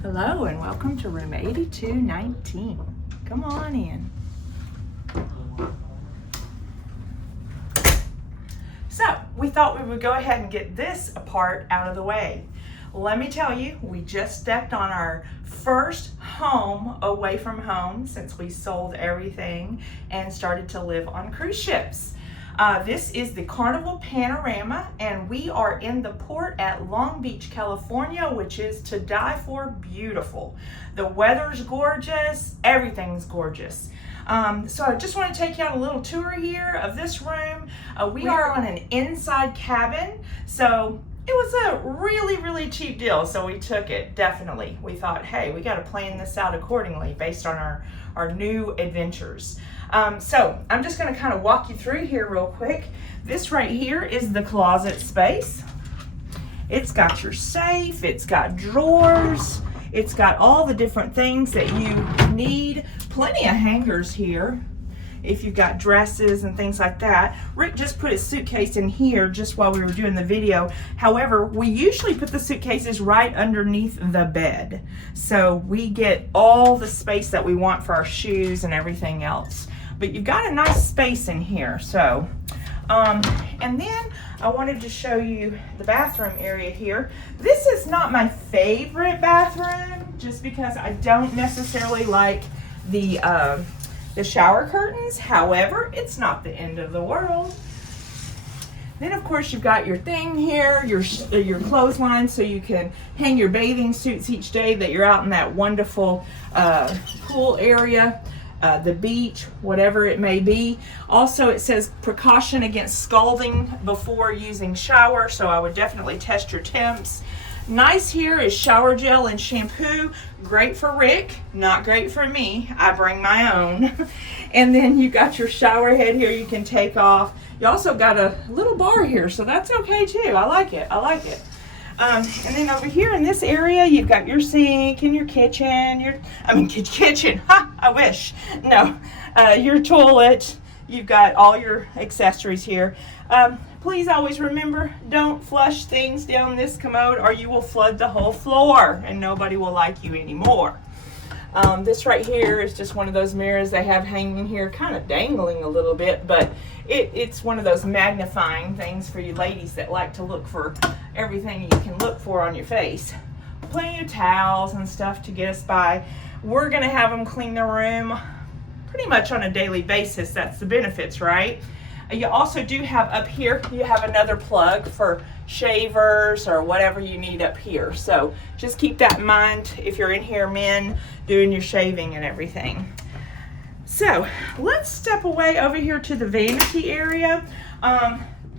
Hello and welcome to room 8219. Come on in. So we thought we would go ahead and get this part out of the way. Let me tell you, we just stepped on our first home away from home since we sold everything and started to live on cruise ships. This is the Carnival Panorama, and we are in the port at Long Beach, California, which is to die for beautiful. The weather's gorgeous, everything's gorgeous. So I just want to take you on a little tour here of this room. We are on an inside cabin, so it was a really cheap deal, so we took it, definitely. We thought, hey, we got to plan this out accordingly based on our new adventures. So I'm just going to kind of walk you through here real quick. This right here is the closet space. It's got your safe, it's got drawers, it's got all the different things that you need. Plenty of hangers here if you've got dresses and things like that. Rick just put his suitcase in here just while we were doing the video. However, we usually put the suitcases right underneath the bed, so we get all the space that we want for our shoes and everything else. But you've got a nice space in here. So and then I wanted to show you the bathroom area here. This is not my favorite bathroom just because I don't necessarily like the shower curtains. However, it's not the end of the world. Then of course you've got your thing here, your clothesline, so you can hang your bathing suits each day that you're out in that wonderful pool area, the beach, whatever it may be. Also, it says precaution against scalding before using shower, so I would definitely test your temps. Nice here is shower gel and shampoo. Great for Rick, not great for me. I bring my own. And then you got your shower head here you can take off. You also got a little bar here, so that's okay too. I like it. And then over here in this area, you've got your sink and your kitchen. Kitchen. Ha! I wish. No, your toilet. You've got all your accessories here. Please always remember, don't flush things down this commode or you will flood the whole floor and nobody will like you anymore. This right here is just one of those mirrors they have hanging here, kind of dangling a little bit, but it's one of those magnifying things for you ladies that like to look for everything you can look for on your face. Plenty of towels and stuff to get us by. We're going to have them clean the room pretty much on a daily basis. That's the benefits, right? You also do have up here, you have another plug for shavers or whatever you need up here. So just keep that in mind if you're in here, men, doing your shaving and everything. So let's step away over here to the vanity area.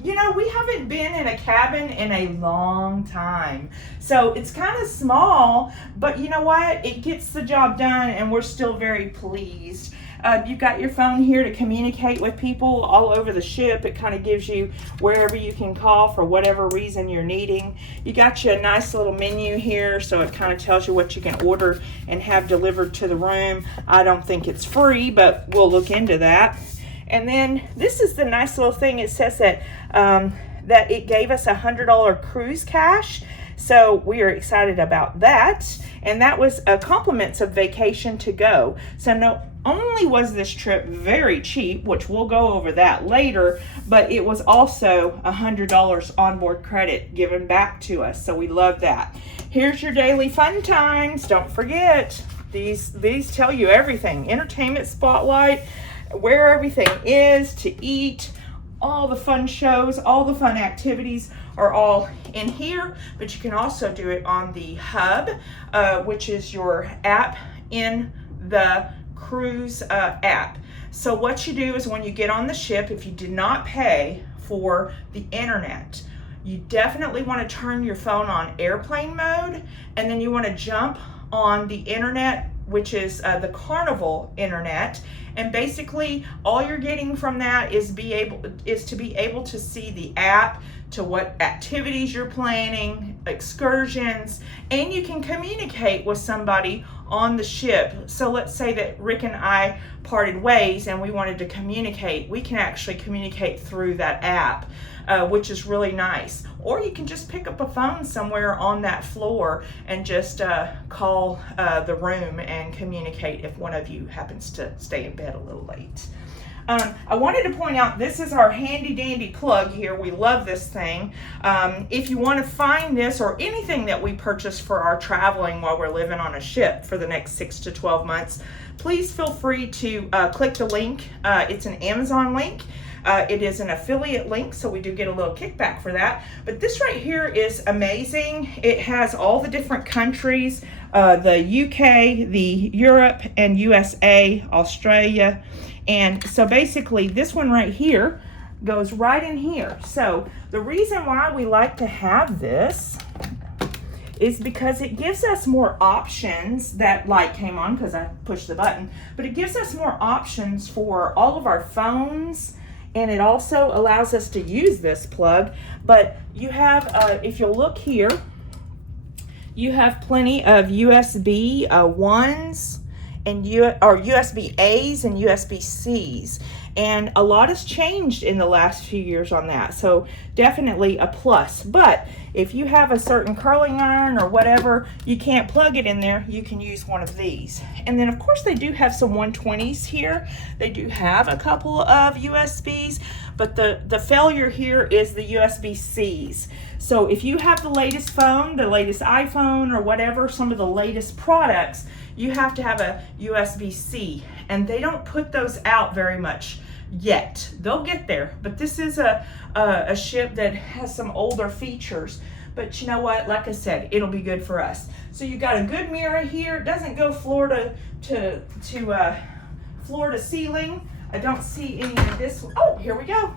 You know, we haven't been in a cabin in a long time. So it's kind of small, but you know what? It gets the job done and we're still very pleased. You've got your phone here to communicate with people all over the ship. It kind of gives you wherever you can call for whatever reason you're needing. You got you a nice little menu here, so it kind of tells you what you can order and have delivered to the room. I don't think it's free, but we'll look into that. And then this is the nice little thing. It says that that it gave us $100 cruise cash. So we are excited about that. And that was compliments of vacation to go. So not only was this trip very cheap, which we'll go over that later, but it was also $100 onboard credit given back to us. So we love that. Here's your daily fun times. Don't forget, these tell you everything. Entertainment spotlight, where everything is to eat, all the fun shows, all the fun activities are all in here, but you can also do it on the hub, which is your app in the cruise app. So what you do is when you get on the ship, if you did not pay for the internet, you definitely want to turn your phone on airplane mode, and then you want to jump on the internet, which is the Carnival internet. And basically all you're getting from that is to be able to see the app, to what activities you're planning, excursions, and you can communicate with somebody on the ship. So let's say that Rick and I parted ways and we wanted to communicate. We can actually communicate through that app, which is really nice. Or you can just pick up a phone somewhere on that floor and just call the room and communicate if one of you happens to stay in bed a little late. I wanted to point out, this is our handy dandy plug here. We love this thing. If you want to find this or anything that we purchase for our traveling while we're living on a ship for the next 6 to 12 months, please feel free to click the link. It's an Amazon link. It is an affiliate link, so we do get a little kickback for that. But this right here is amazing. It has all the different countries, the UK, the Europe and USA, Australia. And so basically this one right here goes right in here. So the reason why we like to have this is because it gives us more options. That light came on because I pushed the button, but it gives us more options for all of our phones. And it also allows us to use this plug. But you have, if you'll look here, you have plenty of USB 1s and USB A's and USB C's. And a lot has changed in the last few years on that. So definitely a plus. But if you have a certain curling iron or whatever, you can't plug it in there, you can use one of these. And then of course they do have some 120s here. They do have a couple of USBs, but the failure here is the USB-Cs. So if you have the latest phone, the latest iPhone or whatever, some of the latest products, you have to have a USB-C. And they don't put those out very much yet. They'll get there, but this is a ship that has some older features. But you know what? Like I said, it'll be good for us. So you got a good mirror here. It doesn't go floor to ceiling. I don't see any of this. Oh, here we go.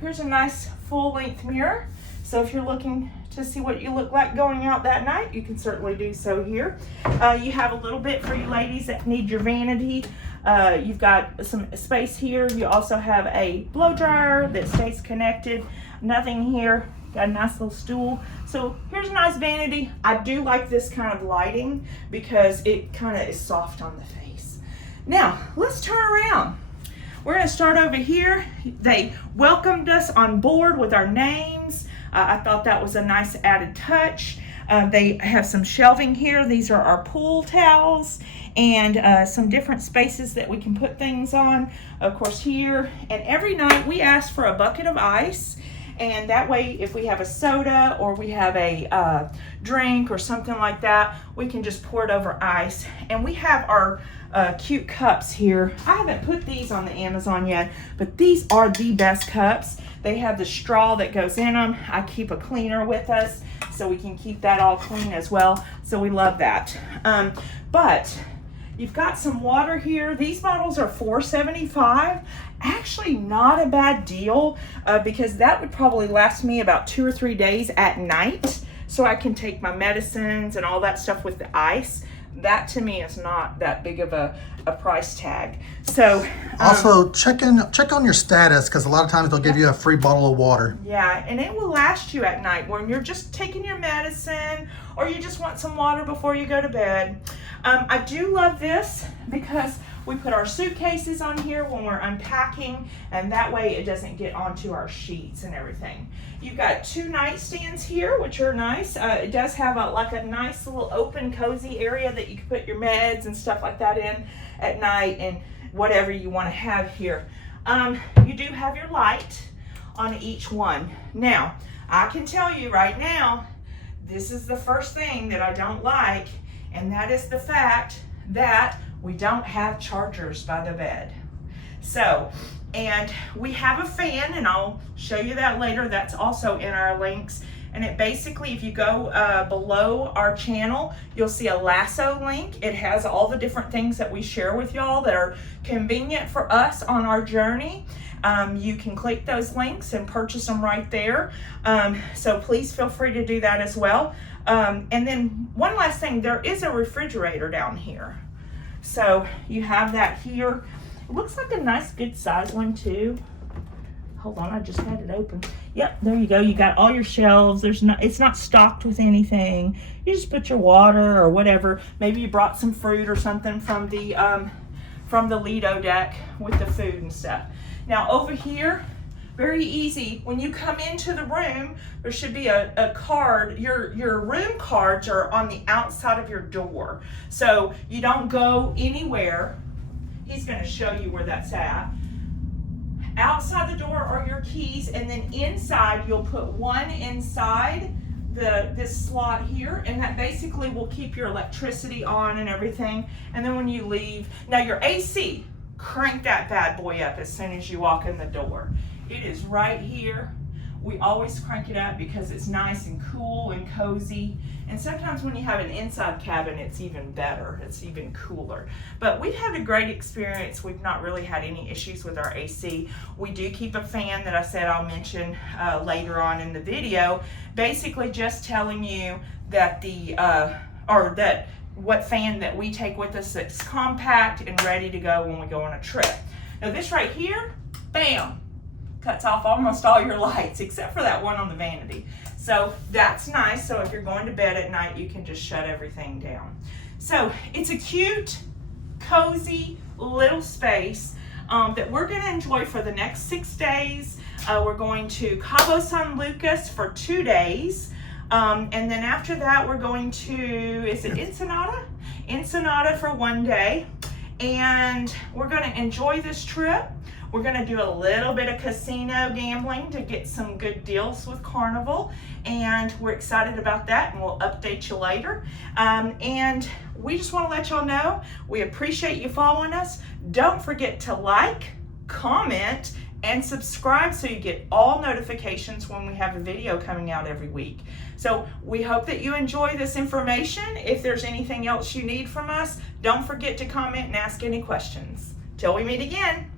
Here's a nice full-length mirror. So if you're looking to see what you look like going out that night, you can certainly do so here. You have a little bit for you ladies that need your vanity. You've got some space here. You also have a blow dryer that stays connected. Nothing here. Got a nice little stool. So here's a nice vanity. I do like this kind of lighting because it kind of is soft on the face. Now, let's turn around. We're going to start over here. They welcomed us on board with our names. I thought that was a nice added touch. They have some shelving here. These are our pool towels and some different spaces that we can put things on. Of course here, and every night we ask for a bucket of ice. And that way, if we have a soda or we have a drink or something like that, we can just pour it over ice. And we have our cute cups here. I haven't put these on the Amazon yet, but these are the best cups. They have the straw that goes in them. I keep a cleaner with us so we can keep that all clean as well. So we love that. But you've got some water here. These bottles are $4.75. Actually not a bad deal because that would probably last me about 2 or 3 days at night. So I can take my medicines and all that stuff with the ice. That to me is not that big of a price tag. So also check on your status, because a lot of times they'll give you a free bottle of water. Yeah, and it will last you at night when you're just taking your medicine or you just want some water before you go to bed. I do love this because we put our suitcases on here when we're unpacking, and that way it doesn't get onto our sheets and everything. You've got 2 nightstands here, which are nice. It does have like a nice little open, cozy area that you can put your meds and stuff like that in at night and whatever you want to have here. You do have your light on each one. Now, I can tell you right now, this is the first thing that I don't like, and that is the fact that we don't have chargers by the bed. So, and we have a fan, and I'll show you that later. That's also in our links. And it basically, if you go below our channel, you'll see a lasso link. It has all the different things that we share with y'all that are convenient for us on our journey. You can click those links and purchase them right there. So please feel free to do that as well. And then one last thing, there is a refrigerator down here. So you have that here. It looks like a nice good size one too. Hold on, I just had it open. Yep, there you go. You got all your shelves. It's not stocked with anything. You just put your water or whatever. Maybe you brought some fruit or something from the Lido deck with the food and stuff. Now over here, very easy. When you come into the room, there should be a card. Your room cards are on the outside of your door. So you don't go anywhere. He's going to show you where that's at. Outside the door are your keys, and then inside you'll put one inside this slot here, and that basically will keep your electricity on and everything. And then when you leave, now your AC, crank that bad boy up as soon as you walk in the door. It is right here. We always crank it up because it's nice and cool and cozy. And sometimes when you have an inside cabin, it's even better. It's even cooler. But we've had a great experience. We've not really had any issues with our AC. We do keep a fan that I said I'll mention later on in the video. Basically just telling you that what fan that we take with us that's compact and ready to go when we go on a trip. Now this right here, bam, cuts off almost all your lights except for that one on the vanity. So that's nice. So if you're going to bed at night, you can just shut everything down. So it's a cute, cozy little space that we're going to enjoy for the next 6 days. We're going to Cabo San Lucas for 2 days. And then after that, we're going to, is it Ensenada? Ensenada for 1 day. And we're going to enjoy this trip. We're going to do a little bit of casino gambling to get some good deals with Carnival. And we're excited about that, and we'll update you later. And we just want to let y'all know, we appreciate you following us. Don't forget to like, comment, and subscribe so you get all notifications when we have a video coming out every week. So we hope that you enjoy this information. If there's anything else you need from us, don't forget to comment and ask any questions. Till we meet again.